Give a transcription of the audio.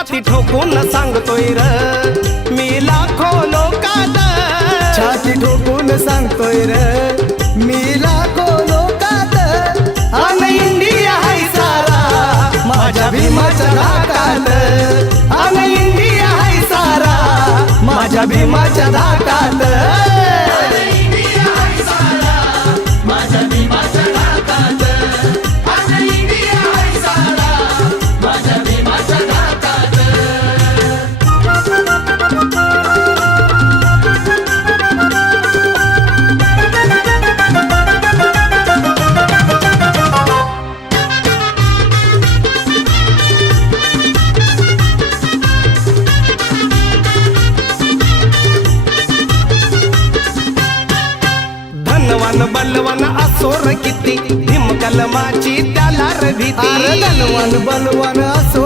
छाती ठोकून सांगतोय र मी लाखो लोकात, छाती ठोकून सांगतोय र मी लाखो लोकात, अन इंडिया हाय सारा माझ्या भीमाच्या धाकात, अन इंडिया हाय सारा माझ्या भीमाच्या धाकात. धनवान बलवान असोर किती भीम कलमाची त्याला रे भीती. अरे धनवान बलवान असो